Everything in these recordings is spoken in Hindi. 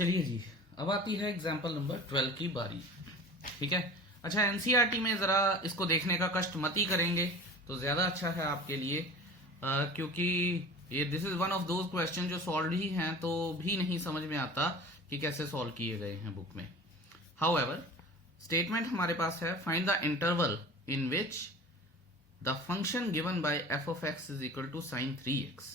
चलिए जी, अब आती है एग्जाम्पल नंबर 12 की बारी। ठीक है। अच्छा, एनसीईआरटी में जरा इसको देखने का कष्ट मत ही करेंगे तो ज्यादा अच्छा है आपके लिए, क्योंकि ये this is one of those question जो सॉल्व ही हैं तो भी नहीं समझ में आता कि कैसे सॉल्व किए गए हैं बुक में। हाउएवर, स्टेटमेंट हमारे पास है, find the interval in which the function given by f of x is equal to sine 3x।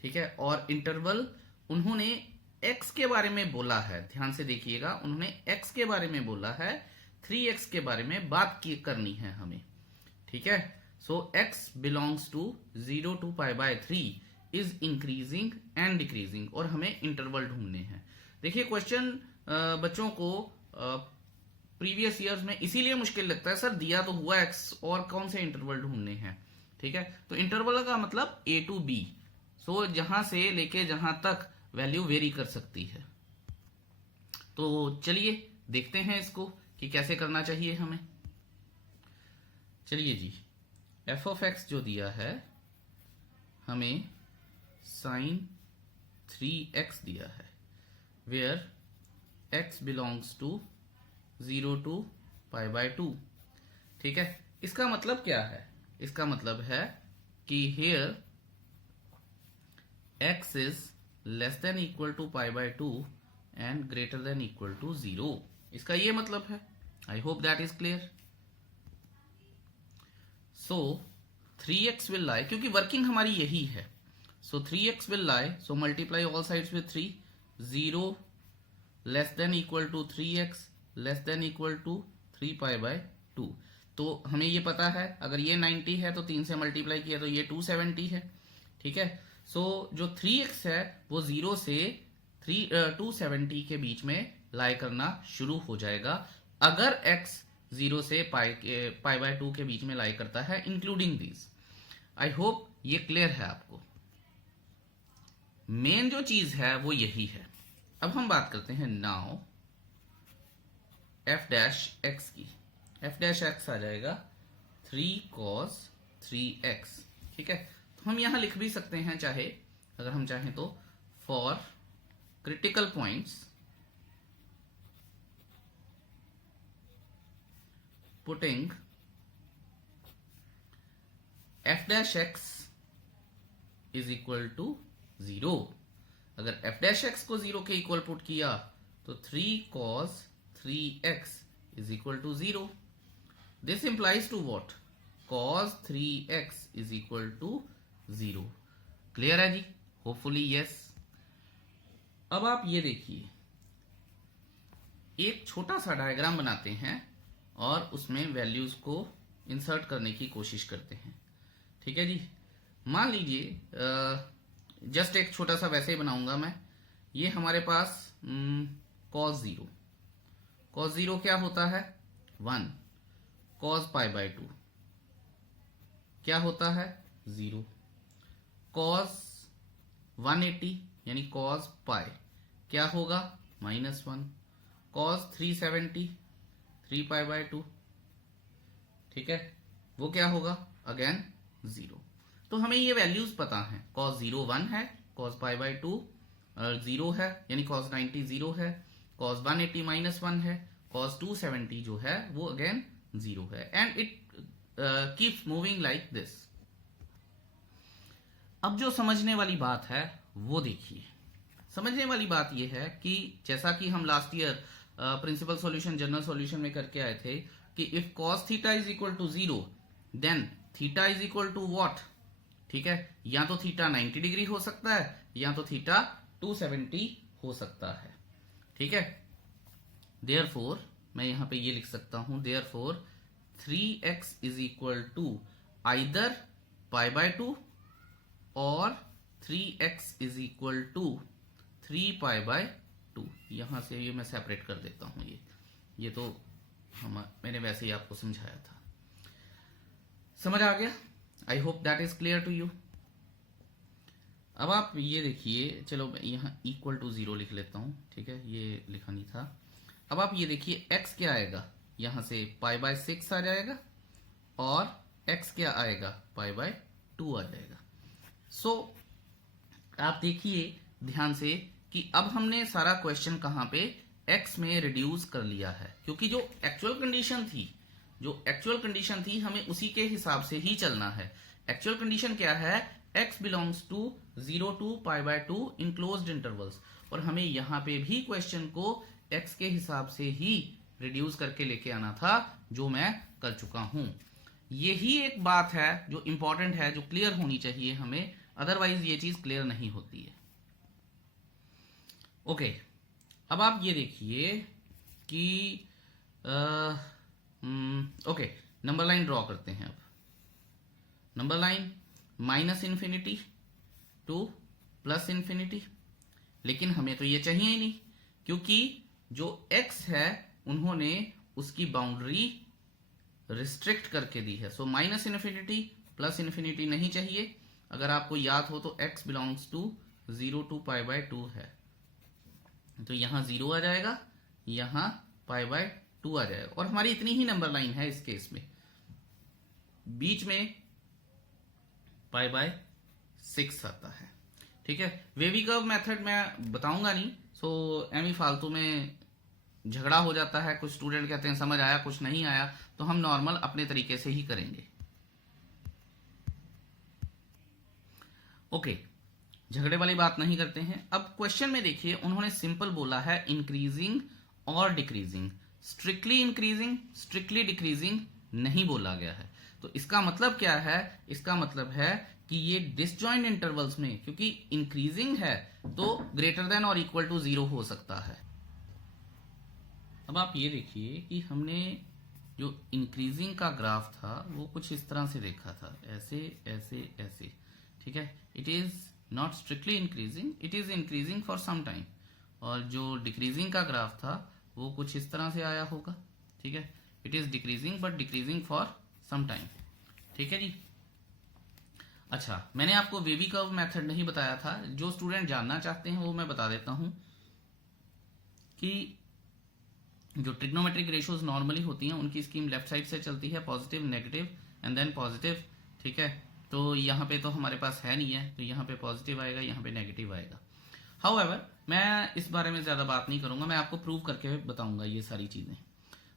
ठीक है, और इंटरवल उन्होंने x के बारे में बोला है, ध्यान से देखिएगा, उन्होंने x के बारे में बोला है, 3x के बारे में बात की करनी है हमें। ठीक है, so x belongs to 0 to π/3 is increasing and decreasing, और हमें इंटरवल ढूंढने हैं। देखिए, क्वेश्चन बच्चों को प्रीवियस ईयर्स में इसीलिए मुश्किल लगता है, सर दिया तो हुआ x और कौन से इंटरवल ढूंढने हैं। ठीक है, तो इंटरवल का मतलब a to b, सो जहां से लेके जहां तक वैल्यू वेरी कर सकती है। तो चलिए देखते हैं इसको कि कैसे करना चाहिए हमें। चलिए जी, एफ ऑफ एक्स जो दिया है हमें साइन 3x दिया है, where x belongs to 0 to π/2। ठीक है, इसका मतलब क्या है? इसका मतलब है कि here x is less than equal to π/2 and greater than equal to 0। इसका ये मतलब है। I hope that is clear. So 3x will lie, क्योंकि वर्किंग हमारी यही है, so 3x will lie, so multiply all sides with 3, 0 less than equal to 3x less than equal to 3π/2। तो हमें ये पता है, अगर ये 90 है तो 3 से मल्टीप्लाई किया तो ये 270 है। ठीक है, सो जो 3x है वो 0 से 270 के बीच में लाई करना शुरू हो जाएगा, अगर x 0 से π/2 के बीच में लाई करता है, इंक्लूडिंग दीज। आई होप ये क्लियर है आपको। मेन जो चीज है वो यही है। अब हम बात करते हैं नाउ f डैश x की। f डैश x आ जाएगा 3 cos 3x। ठीक है, तो हम यहां लिख भी सकते हैं, चाहे अगर हम चाहें तो, for critical points putting f dash x is equal to 0। अगर f डैश x को 0 के इक्वल पुट किया तो 3 cos 3x is equal to 0। This implies to what? cos 3x is equal to 0। Clear है जी? Hopefully yes. अब आप ये देखिए, एक छोटा सा डायग्राम बनाते हैं और उसमें वैल्यूज को इंसर्ट करने की कोशिश करते हैं। ठीक है जी, मान लीजिए जस्ट एक छोटा सा वैसे ही बनाऊंगा मैं। ये हमारे पास cos 0, cos 0 क्या होता है? 1। cos π/2 क्या होता है? 0। cos 180 यानी cos π क्या होगा? -1। cos 370 3π/2, ठीक है, वो क्या होगा? अगेन 0। तो हमें ये वैल्यूज पता है, cos 0 1 है, cos π/2 0 है यानी cos 90 0 है, cos 180 -1 है, cos 270 जो है वो अगेन 0 है, and it keeps moving like this. अब जो समझने वाली बात है वो देखिए। समझने वाली बात यह है कि जैसा कि हम last year principal solution general solution में करके आए थे कि if cos theta is equal to 0 then theta is equal to what? ठीक है, या तो थीटा 90 डिग्री हो सकता है या तो थीटा 270 हो सकता है। ठीक है, देयरफॉर मैं यहां पे ये लिख सकता हूं, therefore 3x is equal to either π/2 और 3x इज इक्वल टू 3π/2। यहां से ये मैं सेपरेट कर देता हूं, ये तो मैंने वैसे ही आपको समझाया था। समझ आ गया? I hope that is clear to you. अब आप ये देखिए, चलो मैं यहां इक्वल टू 0 लिख लेता हूं। ठीक है, ये लिखा नहीं था। अब आप ये देखिए, x क्या आएगा? यहां से π/6 आ जाएगा और x क्या आएगा? π/2 आ जाएगा। सो आप देखिए ध्यान से कि अब हमने सारा क्वेश्चन कहां पे x में रिड्यूस कर लिया है, क्योंकि जो एक्चुअल कंडीशन थी हमें उसी के हिसाब से ही चलना है। एक्चुअल कंडीशन क्या है, x belongs to 0 to π/2 in closed intervals, और हमें यहां पे भी क्वेश्चन को x के हिसाब से ही रिड्यूस करके लेके आना था, जो मैं कर चुका हूं। यही एक बात है जो इंपॉर्टेंट है, जो क्लियर होनी चाहिए हमें, अदरवाइज ये चीज क्लियर नहीं होती है। ओके, अब आप ये देखिए कि ओके, नंबर लाइन ड्रॉ करते हैं। अब नंबर लाइन -∞ टू +∞, लेकिन हमें तो ये चाहिए ही नहीं, क्योंकि जो x है उन्होंने उसकी बाउंड्री रिस्ट्रिक्ट करके दी है। सो -∞ +∞ नहीं चाहिए। अगर आपको याद हो तो x बिलोंग्स टू 0 to π/2 है, तो यहां 0 आ जाएगा, यहां π/2 आ जाएगा, और हमारी इतनी ही नंबर लाइन है इस केस में। बीच में π/6 आता है। ठीक है, वेवी कर्व मेथड मैं बताऊंगा नहीं, सो एमी फालतू में झगड़ा हो जाता है, कुछ स्टूडेंट कहते हैं समझ आया, कुछ नहीं आया, तो हम नॉर्मल अपने तरीके से ही करेंगे। ओके, झगड़े वाली बात नहीं करते हैं। अब क्वेश्चन में देखिए उन्होंने सिंपल बोला है इंक्रीजिंग और decreasing, strictly increasing strictly decreasing नहीं बोला गया है। तो इसका मतलब क्या है, इसका मतलब है कि ये डिसजॉइंट इंटरवल्स में, क्योंकि इंक्रीजिंग है तो ग्रेटर देन और इक्वल टू 0 हो सकता है। अब आप ये देखिए कि हमने जो इंक्रीजिंग का ग्राफ था वो कुछ इस तरह से देखा था, ऐसे ऐसे ऐसे। ठीक है, it is not strictly increasing, it is increasing for some time. और जो डिक्रीजिंग का ग्राफ था वो कुछ इस तरह से आया होगा। ठीक है, it is decreasing but decreasing for some time. ठीक है जी। अच्छा, मैंने आपको वेवी कर्व मेथड नहीं बताया था, जो स्टूडेंट जानना चाहते हैं वो मैं बता देता हूं कि जो ट्रिग्नोमेट्रिक रेशियोज नॉर्मली होती हैं उनकी स्कीम लेफ्ट साइड से चलती है, positive negative and then positive. ठीक है, तो यहाँ पे तो हमारे पास है नहीं है, तो यहाँ पे पॉजिटिव आएगा, यहाँ पे नेगेटिव आएगा। हाउएवर मैं इस बारे में ज्यादा बात नहीं करूंगा, मैं आपको प्रूव करके बताऊंगा ये सारी चीजें।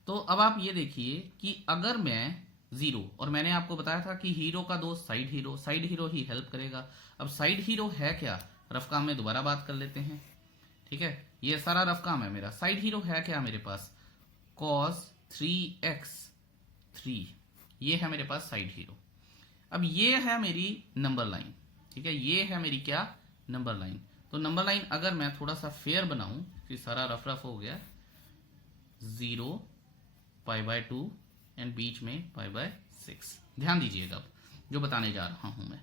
तो अब आप ये देखिए कि अगर मैं 0, और मैंने आपको बताया था कि हीरो का दोस्त साइड हीरो ही हेल्प करेगा। अब साइड हीरो है क्या, रफ काम में दोबारा बात कर लेते हैं। ठीक है, ये सारा रफ काम है मेरा। साइड हीरो है क्या मेरे पास, cos 3x3, ये है मेरे पास साइड हीरो। अब ये है मेरी नंबर लाइन। ठीक है, ये है मेरी क्या, नंबर लाइन। तो नंबर लाइन अगर मैं थोड़ा सा फेयर बनाऊं, कि सारा रफ रफ हो गया, 0 π/2 एंड बीच में π/6। ध्यान दीजिएगा अब जो बताने जा रहा हूं मैं।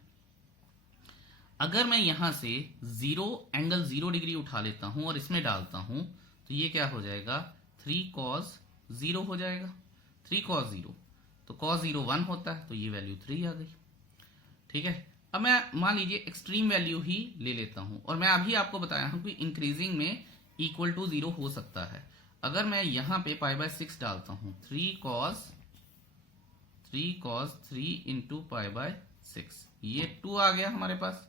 अगर मैं यहां से 0 एंगल 0 डिग्री उठा लेता हूं और इसमें डालता हूं, तो ये क्या हो जाएगा, 3 cos 0 हो जाएगा। 3 cos 0, तो cos 0 1 होता है, तो ये वैल्यू 3 आ गई। ठीक है, अब मैं मान लीजिए एक्सट्रीम वैल्यू ही ले लेता हूं, और मैं अभी आपको बताया हूं कि इंक्रीजिंग में इक्वल टू 0 हो सकता है। अगर मैं यहां पे π/6 डालता हूं, 3 cos 3 इंटू π/6, ये 2 आ गया हमारे पास।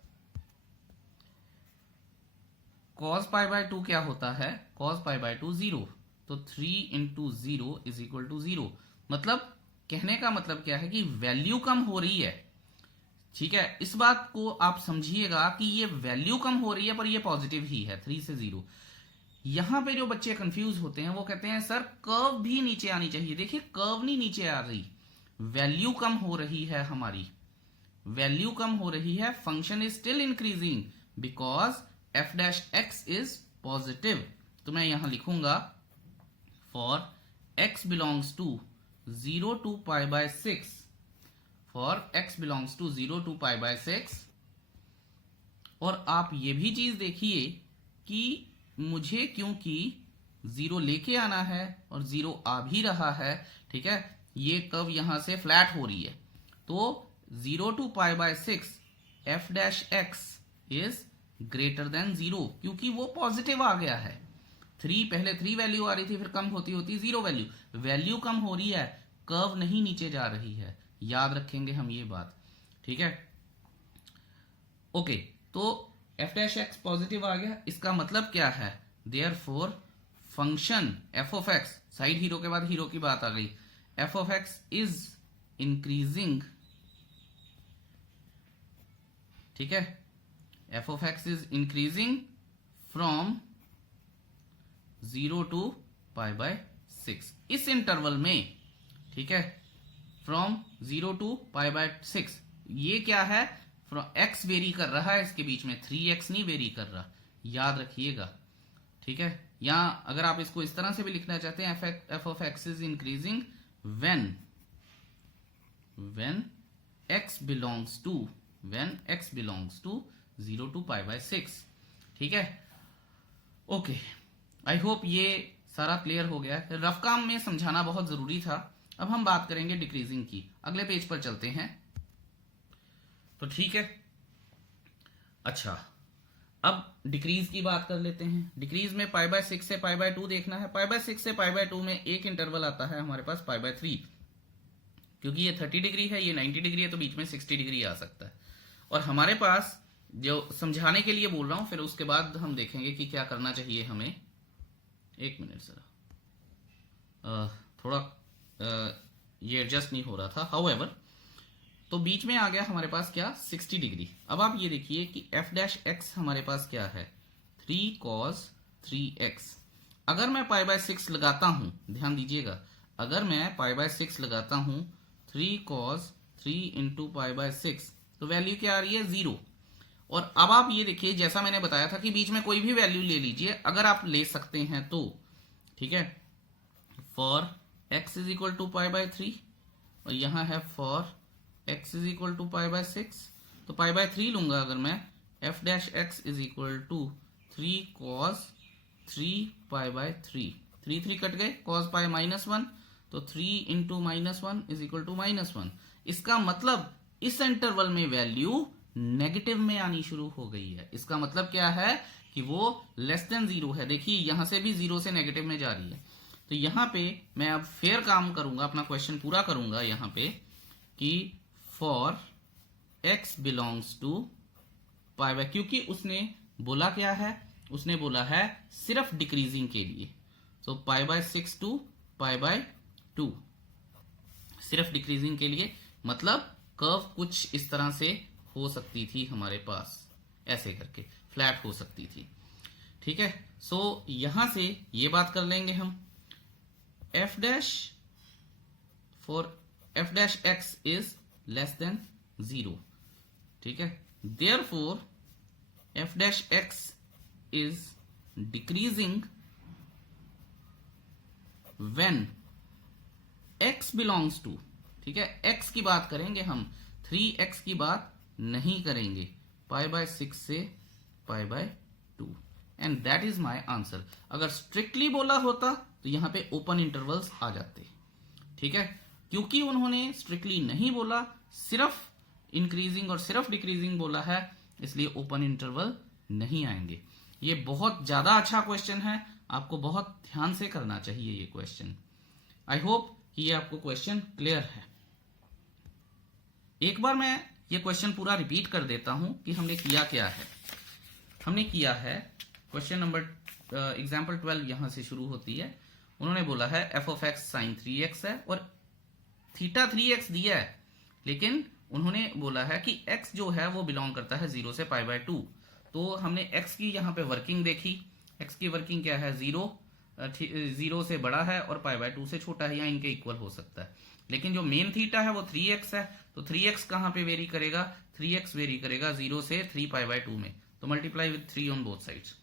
cos π/2 क्या होता है, cos π/2 0, तो 3 इंटू 0 इज इक्वल टू 0। मतलब कहने का मतलब क्या है कि वैल्यू कम हो रही है। ठीक है, इस बात को आप समझिएगा कि ये वैल्यू कम हो रही है, पर ये पॉजिटिव ही है, 3 से 0। यहां पे जो बच्चे कंफ्यूज होते हैं वो कहते हैं सर कर्व भी नीचे आनी चाहिए। देखिए कर्व नहीं नीचे आ रही, वैल्यू कम हो रही है, हमारी वैल्यू कम हो रही है। Function is still increasing because f' is positive. तो मैं यहां लिखूंगा for x belongs to 0 to π/6, for x belongs to 0 to π/6। और आप ये भी चीज देखिए कि मुझे क्योंकि 0 लेके आना है और 0 आ भी रहा है, ठीक है, ये कर्व यहां से फ्लैट हो रही है, तो 0 to π/6 f' is greater than 0, क्योंकि वो पॉजिटिव आ गया है। 3 पहले 3 वैल्यू आ रही थी, फिर कम होती होती 0 वैल्यू कम हो रही है, कर्व नहीं नीचे जा रही है। याद रखेंगे हम ये बात। ठीक है, ओके, तो एफ डैश एक्स पॉजिटिव आ गया, इसका मतलब क्या है, therefore function F of x, side hero के बाद हीरो की बात आ गई, F of x is increasing, ठीक है, f of x is increasing from 0 to π/6 इस इंटरवल में, ठीक है, फ्रॉम 0 to π/6। ये क्या है, एक्स वेरी कर रहा है इसके बीच में, 3x नहीं वेरी कर रहा, याद रखिएगा, ठीक है। या अगर आप इसको इस तरह से भी लिखना चाहते हैं, f of x is increasing when x belongs to 0 to π/6, ठीक है। ओके, आई होप ये सारा क्लियर हो गया है। रफ काम में समझाना बहुत जरूरी था। अब हम बात करेंगे डिक्रीजिंग की, अगले पेज पर चलते हैं। तो ठीक है, अच्छा अब डिक्रीज की बात कर लेते हैं। डिक्रीज में π/6 से π/2 देखना है। π/6 से π/2 में एक इंटरवल आता है हमारे पास π/3, क्योंकि ये 30 डिग्री है, ये 90 डिग्री है, तो बीच में 60 डिग्री आ सकता है। और हमारे पास, जो समझाने के लिए बोल रहा हूं, फिर उसके बाद हम देखेंगे कि क्या करना चाहिए हमें। एक मिनट जरा, थोड़ा ये एडजस्ट नहीं हो रहा था। हाउएवर, तो बीच में आ गया हमारे पास क्या, 60 डिग्री। अब आप ये देखिए कि एफ डैश एक्स हमारे पास क्या है, 3 cos 3x। अगर मैं π/6 लगाता हूं, ध्यान दीजिएगा, अगर मैं π/6 लगाता हूं 3 cos 3 इंटू π/6, तो वैल्यू क्या आ रही है, 0। और अब आप ये देखिए, जैसा मैंने बताया था कि बीच में कोई भी वैल्यू ले लीजिए, अगर आप ले सकते हैं तो, ठीक है। For x is equal to π/3, और यहां है for x is equal to π/6, तो π/3 लूंगा अगर मैं, f dash x is equal to 3 cos 3 π/3, 3 cut गए, cos π -1, तो 3 इंटू -1 इज इक्वल टू -1। इसका मतलब इस इंटरवल में वैल्यू नेगेटिव में आनी शुरू हो गई है। इसका मतलब क्या है कि वो लेस देन 0 है। देखिए यहां से भी 0 से नेगेटिव में जा रही है। तो यहां पे मैं अब फेयर काम करूंगा, अपना क्वेश्चन पूरा करूंगा यहां पे कि फॉर x बिलोंग्स टू π/, क्योंकि उसने बोला क्या है, उसने बोला है सिर्फ डिक्रीजिंग के लिए। तो π/6 टू π/2, सिर्फ डिक्रीजिंग के लिए, मतलब कर्व कुछ इस तरह से हो सकती थी हमारे पास, ऐसे करके फ्लैट हो सकती थी, ठीक है। सो यहां से ये बात कर लेंगे हम, f dash for f dash x is less than 0, ठीक है। Therefore f dash x is decreasing when x belongs to, ठीक है, x की बात करेंगे हम, 3x की बात नहीं करेंगे, π/6 से π/2, and that is my answer. अगर स्ट्रिक्टली बोला होता तो यहां पे ओपन इंटरवल्स आ जाते, ठीक है। क्योंकि उन्होंने स्ट्रिक्टली नहीं बोला, सिर्फ इंक्रीजिंग और सिर्फ डिक्रीजिंग बोला है, इसलिए ओपन इंटरवल नहीं आएंगे। ये बहुत ज्यादा अच्छा क्वेश्चन है, आपको बहुत ध्यान से करना चाहिए ये क्वेश्चन। आई होप कि ये आपको क्वेश्चन क्लियर है। एक बार मैं ये क्वेश्चन पूरा रिपीट कर देता हूं कि हमने किया क्या है। हमने किया है क्वेश्चन नंबर एग्जाम्पल 12 यहां से शुरू होती है। उन्होंने बोला है f of x sign 3x है और थीटा 3x दिया है, लेकिन उन्होंने बोला है कि x जो है वो बिलोंग करता है 0 से π/2। तो हमने x की यहाँ पे वर्किंग देखी, x की वर्किंग क्या है, 0 से बड़ा है और π/2 से छोटा है या इनके इक्वल हो सकता है। लेकिन जो मेन थीटा है वो 3x है, तो 3x कहां पे वेरी करेगा, 3x वेरी करेगा 0 से 3 π/2 में, तो multiply with 3 on both sides.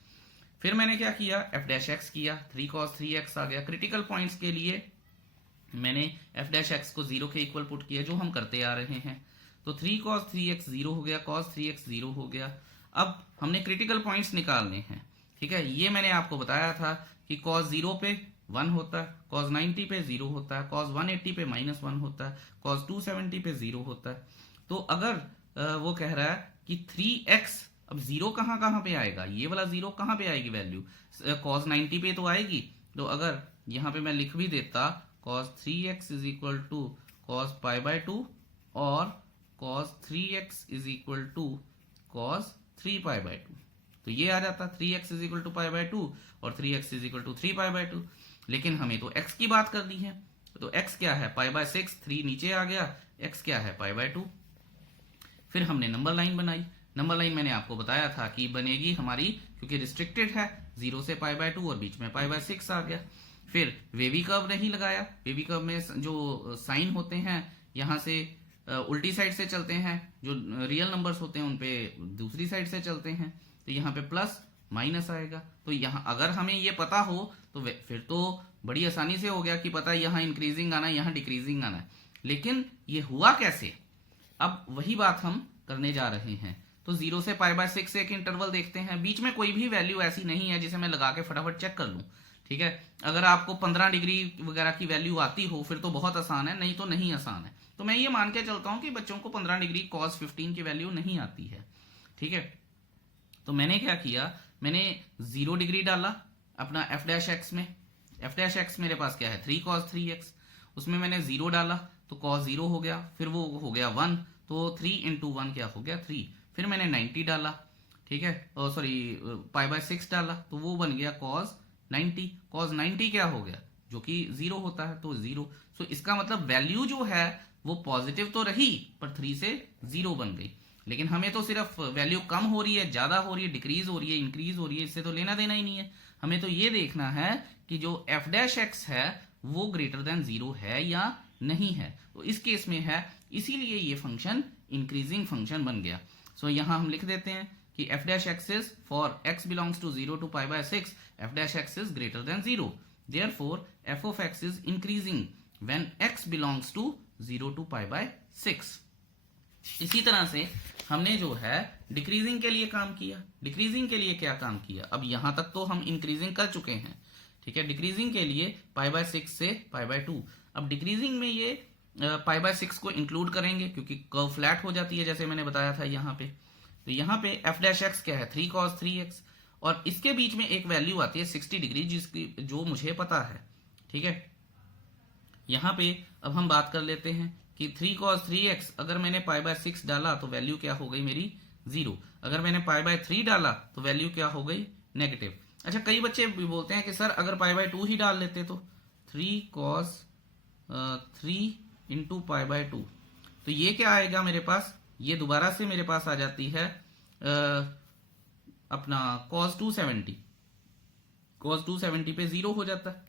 फिर मैंने क्या किया, f डैश x किया, 3 cos 3x आ गया। क्रिटिकल पॉइंट्स के लिए मैंने f डैश x को 0 के इक्वल पुट किया, जो हम करते आ रहे हैं। तो 3 cos 3x 0 हो गया, cos 3x 0 हो गया। अब हमने क्रिटिकल पॉइंट्स निकालने हैं, ठीक है। ये मैंने आपको बताया था कि cos 0 पे 1 होता है, cos 90 पे 0 होता है, cos 180 पे -1 होता है, cos 270 पे 0 होता है। तो अगर वो कह रहा है कि 3x, अब 0 कहां पे आएगा, ये वाला 0 कहां पे आएगी वैल्यू, cos 90 पे तो आएगी। तो अगर यहां पे मैं लिख भी देता cos 3x is equal to cos π/2 और cos 3x is equal to cos 3 π/2, तो ये आ जाता 3x is equal to pi by 2 और 3x is equal to 3 pi by 2। लेकिन हमें तो x की बात करनी है, तो x क्या है पाई बाय 6, 3 नीचे आ गया, x क्या है पाई बाय 2। फिर हमने नंबर लाइन बनाई। नंबर लाइन मैंने आपको बताया था कि बनेगी हमारी, क्योंकि रिस्ट्रिक्टेड है 0 से पाई बाय 2 और बीच में पाई बाय 6 आ गया। फिर वेवी कर्व नहीं लगाया, वेवी कर्व में जो साइन होते हैं यहाँ से उल्टी साइड से चलते हैं, जो रियल नंबर्स होते हैं उनपे दूसरी साइड से चलते हैं, तो यहाँ पे प्लस माइनस आएगा। तो यहाँ अगर हमें ये पता हो तो फिर तो बड़ी आसानी से हो गया कि पता यहाँ इंक्रीजिंग आना है, यहाँ डिक्रीजिंग आना है। लेकिन ये हुआ कैसे, अब वही बात हम करने जा रहे हैं। तो 0 से पाई बाय 6 से एक इंटरवल देखते हैं, बीच में कोई भी वैल्यू ऐसी नहीं है जिसे मैं लगा के फटाफट चेक कर लूं, ठीक है। अगर आपको 15 डिग्री वगैरह की वैल्यू आती हो फिर तो बहुत आसान है, नहीं तो नहीं आसान है। तो मैं ये मान के चलता हूं कि बच्चों को 15 डिग्री cos 15 की वैल्यू नहीं आती है, ठीक है। तो मैंने क्या किया, मैंने 0 डिग्री डाला अपना f डैश एक्स में। f डैश एक्स मेरे पास क्या है 3 cos 3x, उसमें मैंने 0 डाला तो cos 0 हो गया, फिर वो हो गया 1, तो 3 इंटू 1 क्या हो गया 3। फिर मैंने 90 डाला, ठीक है, सॉरी पाई बाय 6 डाला तो वो बन गया cos 90। cos 90 क्या हो गया, जो कि 0 होता है, तो 0। सो इसका मतलब वैल्यू जो है वो पॉजिटिव तो रही पर 3 से 0 बन गई। लेकिन हमें तो सिर्फ वैल्यू कम हो रही है, ज्यादा हो रही है, डिक्रीज हो रही है, इंक्रीज हो रही है, इससे तो लेना देना ही नहीं है। हमें तो ये देखना है कि जो f डैश एक्स है वो ग्रेटर देन 0 है या नहीं है। तो इस केस में है, इसीलिए ये फंक्शन इंक्रीजिंग फंक्शन बन गया। सो यहां हम लिख देते हैं कि f dash x is for x belongs to 0 to pi by 6, f dash x is greater than 0, therefore f of x is increasing when x belongs to 0 to pi by 6। इसी तरह से हमने जो है डिक्रीजिंग के लिए काम किया। डिक्रीजिंग के लिए क्या काम किया, अब यहां तक तो हम इंक्रीजिंग कर चुके हैं, ठीक है। डिक्रीजिंग के लिए पाई बाय 6 से पाई बाय 2। अब डिक्रीजिंग में ये पाई बाय 6 को इंक्लूड करेंगे क्योंकि कर्व फ्लैट हो जाती है जैसे मैंने बताया था यहाँ पे। तो यहाँ पे f डैश एक्स क्या है 3 cos 3x, और इसके बीच में एक वैल्यू आती है 60 डिग्री जिसकी जो मुझे पता है, ठीक है। यहाँ पे अब हम बात कर लेते हैं कि 3 cos 3x अगर मैंने पाई बाय 6 डाला तो वैल्यू क्या हो गई मेरी 0। अगर मैंने पाई बाय 3 डाला तो वैल्यू क्या हो गई नेगेटिव। अच्छा, कई बच्चे भी बोलते हैं कि सर अगर पाई बाय 2 ही डाल लेते तो 3 cos 3 इंटू पाई बाय 2, तो ये क्या आएगा मेरे पास, ये दोबारा से मेरे पास आ जाती है अपना cos 270। cos 270 पे 0 हो जाता है,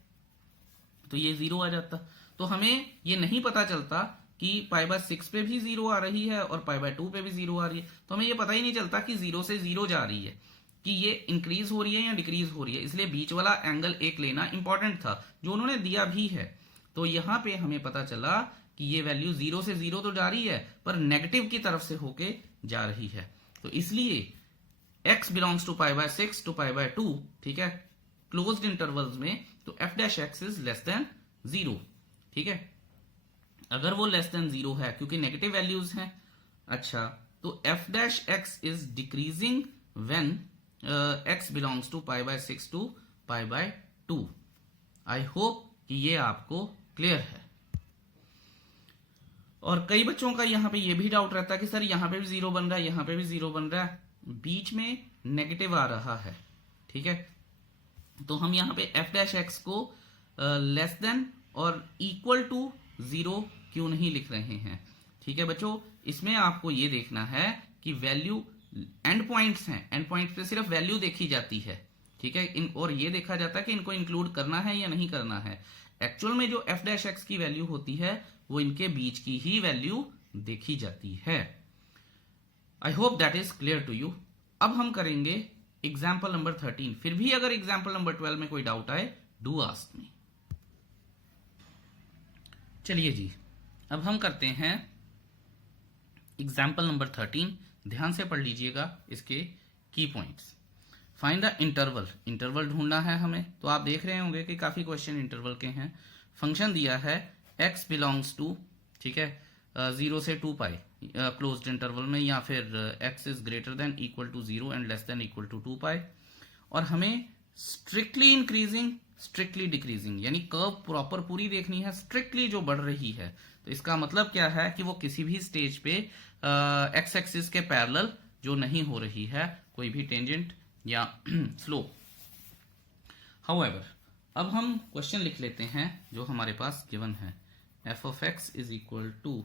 तो ये 0 आ जाता। तो हमें ये नहीं पता चलता कि पाई बाय 6 पे भी 0 आ रही है और पाई बाय 2 पे भी 0 आ रही है, तो हमें ये पता ही नहीं चलता कि 0 से 0 जा रही है, कि ये इंक्रीज हो रही है या डिक्रीज हो रही है। इसलिए बीच वाला एंगल एक लेना इंपॉर्टेंट था, जो उन्होंने दिया भी है। तो यहां पे हमें पता चला कि ये वैल्यू 0 से 0 तो जा रही है पर नेगेटिव की तरफ से होके जा रही है। तो इसलिए x belongs to pi by 6 to pi by 2, ठीक है, क्लोज्ड इंटरवल्स में, तो f dash x is less than 0, ठीक है। अगर वो लेस देन 0 है क्योंकि नेगेटिव वैल्यूज हैं, अच्छा, तो f dash x is decreasing when x belongs to pi by 6 to pi by 2। I hope कि ये आपको क्लियर है। और कई बच्चों का यहाँ पे ये भी डाउट रहता है कि सर यहाँ पे भी 0 बन रहा है, यहाँ पे भी 0 बन रहा है, बीच में नेगेटिव आ रहा है, ठीक है। तो हम यहाँ पे f डैश एक्स को लेस देन और इक्वल टू 0 क्यों नहीं लिख रहे हैं, ठीक है बच्चों। इसमें आपको ये देखना है कि वैल्यू एंड पॉइंट्स हैं, एंड पॉइंट्स पे सिर्फ वैल्यू देखी जाती है, ठीक है, और ये देखा जाता है कि इनको इंक्लूड करना है या नहीं करना है। एक्चुअल में जो f डैश एक्स की वैल्यू होती है वो इनके बीच की ही वैल्यू देखी जाती है। I hope that is clear to you. अब हम करेंगे एग्जाम्पल नंबर 13। फिर भी अगर एग्जाम्पल नंबर 12 में कोई डाउट आए, डू आस्क मी। चलिए जी, अब हम करते हैं एग्जाम्पल नंबर 13। ध्यान से पढ़ लीजिएगा इसके की points. Find the interval, interval ढूंढना है हमें। तो आप देख रहे होंगे कि काफी क्वेश्चन इंटरवल के हैं। फंक्शन दिया है x बिलोंग्स टू, ठीक है, 0 से 2 पाई क्लोज्ड इंटरवल में, या फिर x is greater than equal to 0 and less than equal to 2 pi, और हमें स्ट्रिक्टली इंक्रीजिंग स्ट्रिक्टली डिक्रीजिंग, यानी कर्व प्रॉपर पूरी देखनी है, स्ट्रिक्टली जो बढ़ रही है। तो इसका मतलब क्या है कि वो किसी भी स्टेज पे x एक्सिस के पैरेलल जो नहीं हो रही है, कोई भी टेंजेंट या स्लोप। हाउएवर, अब हम क्वेश्चन लिख लेते हैं जो हमारे पास गिवन है, f of x is equal to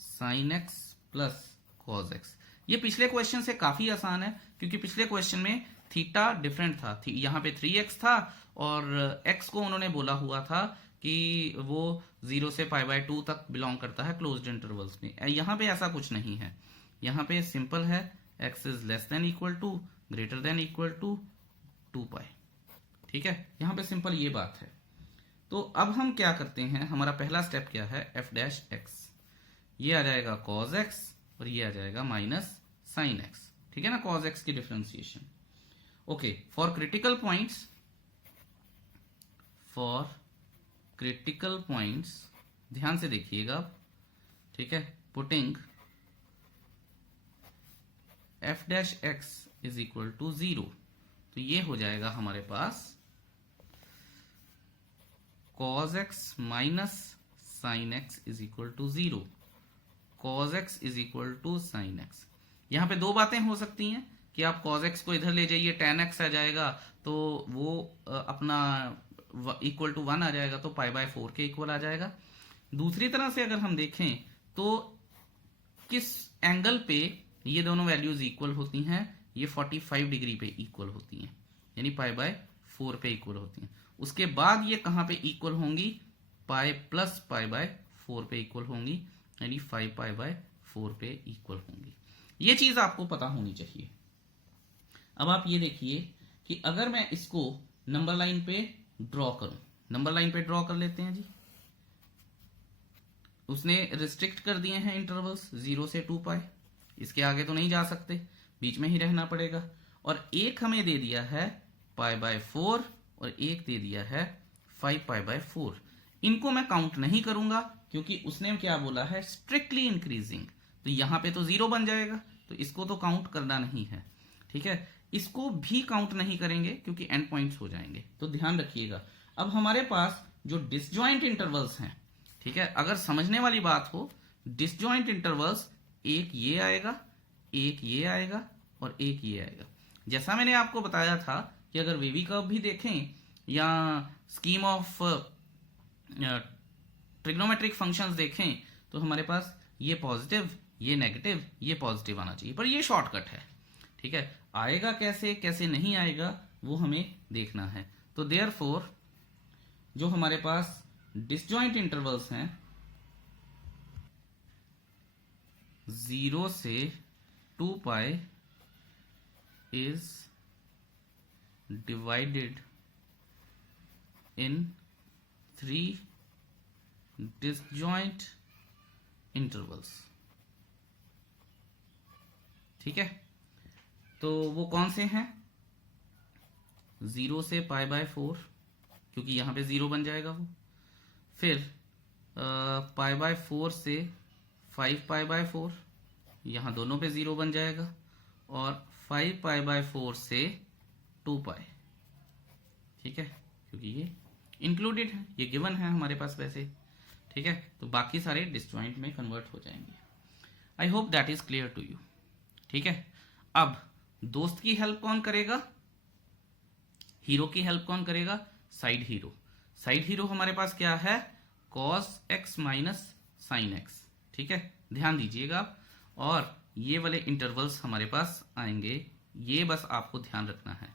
sine x plus cos x. ये पिछले क्वेश्चन से काफी आसान है, क्योंकि पिछले क्वेश्चन में थीटा डिफरेंट था, यहाँ पे 3x था और x को उन्होंने बोला हुआ था कि वो 0 से π/2 तक बिलोंग करता है क्लोज्ड इंटरवल्स में। यहाँ पे ऐसा कुछ नहीं है, यहाँ पे सिंपल है, x is less than equal to greater than equal to 2π। ठीक है, यहाँ पे सिंपल ये बात है। तो अब हम क्या करते हैं, हमारा पहला स्टेप क्या है, f डैश x, ये आ जाएगा cos x और ये आ जाएगा माइनस साइन x। ठीक है ना, cos x की differentiation. Okay, for critical points ध्यान से देखिएगा आप। ठीक है, putting f dash x is equal to 0, तो ये हो जाएगा हमारे पास cos x minus sine x is equal to 0, cos x is equal to sine x। यहां पे दो बातें हो सकती हैं कि आप cos x को इधर ले जाइए, tan x आ जाएगा, तो वो अपना इक्वल टू 1 आ जाएगा, तो π/4 के इक्वल आ जाएगा। दूसरी तरह से अगर हम देखें तो किस एंगल पे ये दोनों वैल्यूज इक्वल होती हैं, ये 45 डिग्री पे इक्वल होती हैं, यानी π/4 पे इक्वल होती हैं। उसके बाद ये कहां पे इक्वल होंगी, पाई प्लस π/4 पे इक्वल होंगी, यानी 5π/4 पे इक्वल होंगी। ये चीज आपको पता होनी चाहिए। अब आप ये देखिए कि अगर मैं इसको नंबर लाइन पे ड्रॉ करूं, नंबर लाइन पे ड्रॉ कर लेते हैं जी। उसने रिस्ट्रिक्ट कर दिए हैं इंटरवल्स 0 से 2π, इसके आगे तो नहीं जा सकते, बीच में ही रहना पड़ेगा। और एक हमें दे दिया है π/4 और एक दे दिया है 5π/4। इनको मैं काउंट नहीं करूंगा, क्योंकि उसने क्या बोला है, स्ट्रिक्टली इंक्रीजिंग, तो यहां पे तो 0 बन जाएगा, तो इसको तो काउंट करना नहीं है। ठीक है, इसको भी काउंट नहीं करेंगे क्योंकि एंड पॉइंट्स हो जाएंगे, तो ध्यान रखिएगा। अब हमारे पास जो डिसजॉइंट इंटरवल्स हैं, ठीक है, अगर समझने वाली बात हो, डिसजॉइंट इंटरवल्स एक ये आएगा, एक ये आएगा और एक ये आएगा। जैसा मैंने आपको बताया था कि अगर वेवी कर्व भी देखें या स्कीम ऑफ ट्रिग्नोमेट्रिक फंक्शंस देखें, तो हमारे पास ये पॉजिटिव, ये नेगेटिव, ये पॉजिटिव आना चाहिए, पर ये शॉर्टकट है। ठीक है, आएगा कैसे कैसे नहीं आएगा वो हमें देखना है। तो देयरफॉर जो हमारे पास डिसजॉइंट इंटरवल्स हैं 0 से 2π is divided in 3 disjoint intervals. ठीक है, तो वो कौन से हैं, 0 से π/4, क्योंकि यहां पे 0 बन जाएगा वो, फिर π/4 से 5π/4, यहां दोनों पे 0 बन जाएगा, और 5π/4 से 2π। ठीक है, क्योंकि ये इंक्लूडेड है, ये गिवन है हमारे पास वैसे। ठीक है, तो बाकी सारे डिसजॉइंट में कन्वर्ट हो जाएंगे। I hope that is clear to you. ठीक है, अब दोस्त की हेल्प कौन करेगा, हीरो की हेल्प कौन करेगा, साइड हीरो। साइड हीरो हमारे पास क्या है, cos x minus sine x। ठीक है, ध्यान दीजिएगा आप, और ये वाले इंटरवल्स हमारे पास आएंगे, ये बस आपको ध्यान रखना है।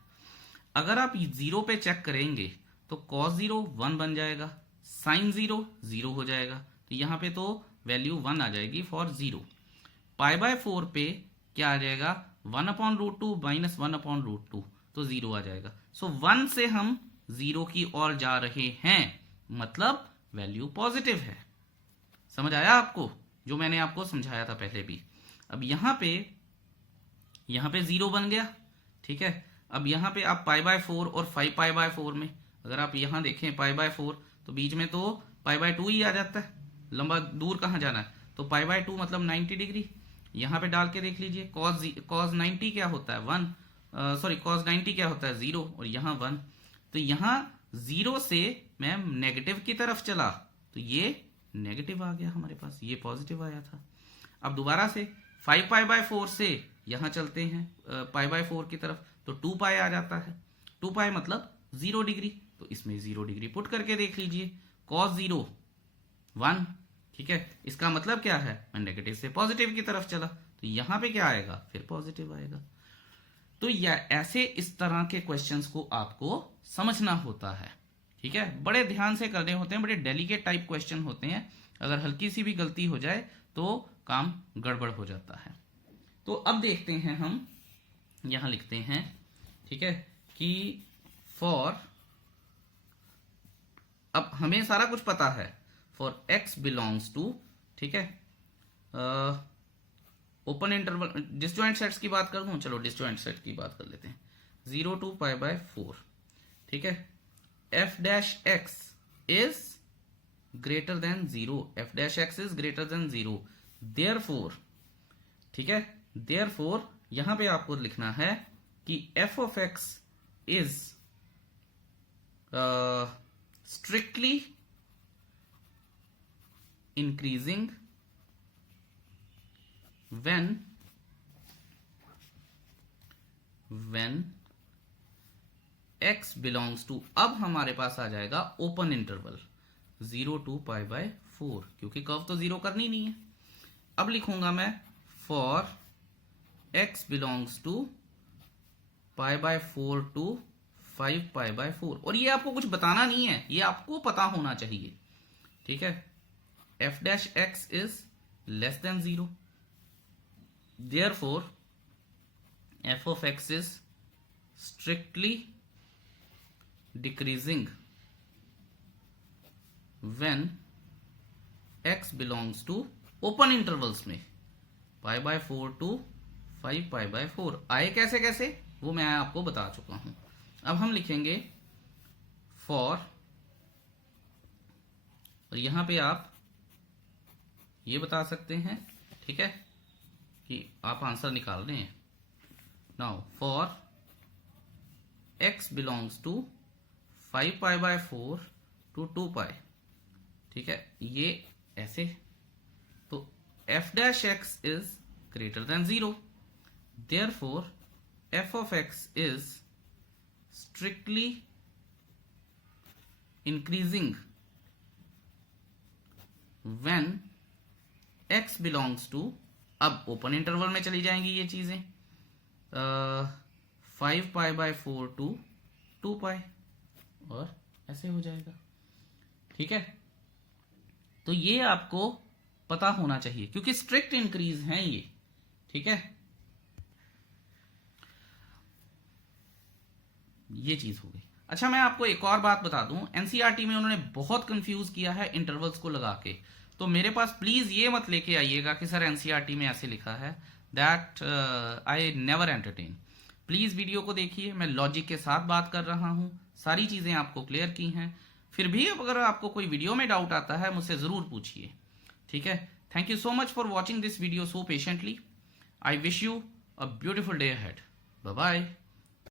अगर आप 0 पे चेक करेंगे तो cos 0 1 बन जाएगा, साइन 0 0 हो जाएगा, तो यहां पे तो वैल्यू 1 आ जाएगी फॉर 0। π/4 पे क्या आ जाएगा, 1/√2 माइनस 1/√2, तो 0 आ जाएगा। सो 1 से हम 0 की ओर जा रहे हैं, मतलब वैल्यू पॉजिटिव है। समझ आया आपको, जो मैंने आपको समझाया था पहले भी। अब यहां पे 0 बन गया। ठीक है, अब यहां पे आप π/4 और 5π/4 में अगर आप यहां देखें π/4, तो बीच में तो π/2 ही आ जाता है, लंबा दूर कहां जाना है, तो π/2 मतलब 90 डिग्री। यहां पे डाल के देख लीजिए, cos 90 क्या होता है 1, सॉरी cos 90 क्या होता है 0, और यहाँ 1, तो यहाँ 0 से मैं नेगेटिव की तरफ चला, तो ये नेगेटिव आ गया हमारे पास, ये पॉजिटिव आया था। अब दोबारा से 5π/4 से यहां चलते हैं π/4 की तरफ, तो 2 पाई आ जाता है। 2 पाई मतलब 0 डिग्री, तो इसमें 0 डिग्री पुट करके देख लीजिए। cos 0 1, ठीक है। इसका मतलब क्या है, मैं नेगेटिव से पॉजिटिव की तरफ चला, तो यहां पे क्या आएगा, फिर पॉजिटिव आएगा। तो ऐसे इस तरह के क्वेश्चंस को आपको समझना होता है, ठीक है। बड़े ध्यान से करने होते हैं, बड़े डेलिकेट टाइप क्वेश्चन होते हैं। अगर हल्की सी भी गलती हो जाए तो काम गड़बड़ हो जाता है। तो अब देखते हैं, हम यहां लिखते हैं, ठीक है, कि फॉर, अब हमें सारा कुछ पता है, फॉर x बिलोंग्स टू, ठीक है, ओपन इंटरवल, डिसजॉइंट सेट्स की बात कर दूं, चलो डिसजॉइंट सेट की बात कर लेते हैं। 0 to π/4, ठीक है। f dash x is greater than 0, f dash x is greater than 0, therefore, ठीक है, देयरफॉर यहां पे आपको लिखना है कि f of x is strictly increasing when x belongs to, अब हमारे पास आ जाएगा ओपन इंटरवल 0 to π/4, क्योंकि कर्व तो 0 करनी नहीं है। अब लिखूंगा मैं फॉर x बिलोंग्स टू π/4 to 5π/4, और ये आपको कुछ बताना नहीं है, ये आपको पता होना चाहिए, ठीक है। f dash x is less than 0, therefore f of x is strictly decreasing when x belongs to open intervals में π/4 to 5π/4। आए कैसे कैसे वो मैं आपको बता चुका हूं। अब हम लिखेंगे फॉर, और यहां पे आप ये बता सकते हैं, ठीक है, कि आप आंसर निकाल रहे हैं। Now for x belongs to 5π/4 to 2π, ठीक है, ये ऐसे, तो f dash x is greater than 0, therefore f of x is strictly increasing when x belongs to, अब ओपन इंटरवल में चली जाएंगी ये चीजें, 5π/4 to 2π, और ऐसे हो जाएगा, ठीक है। तो ये आपको पता होना चाहिए, क्योंकि स्ट्रिक्ट इंक्रीज हैं ये, ठीक है, ये चीज हो गई। अच्छा, मैं आपको एक और बात बता दूं, एनसीईआरटी में उन्होंने बहुत कंफ्यूज किया है इंटरवल्स को लगा के, तो मेरे पास प्लीज ये मत लेके आइएगा कि सर एनसीईआरटी में ऐसे लिखा है, that I never entertain. Please video को देखिए, मैं लॉजिक के साथ बात कर रहा हूं, सारी चीजें आपको क्लियर की हैं। फिर भी अगर आपको कोई वीडियो में डाउट आता है मुझसे जरूर पूछिए, ठीक है। Thank you so much for watching this video so patiently. I wish you a beautiful day ahead. Bye bye.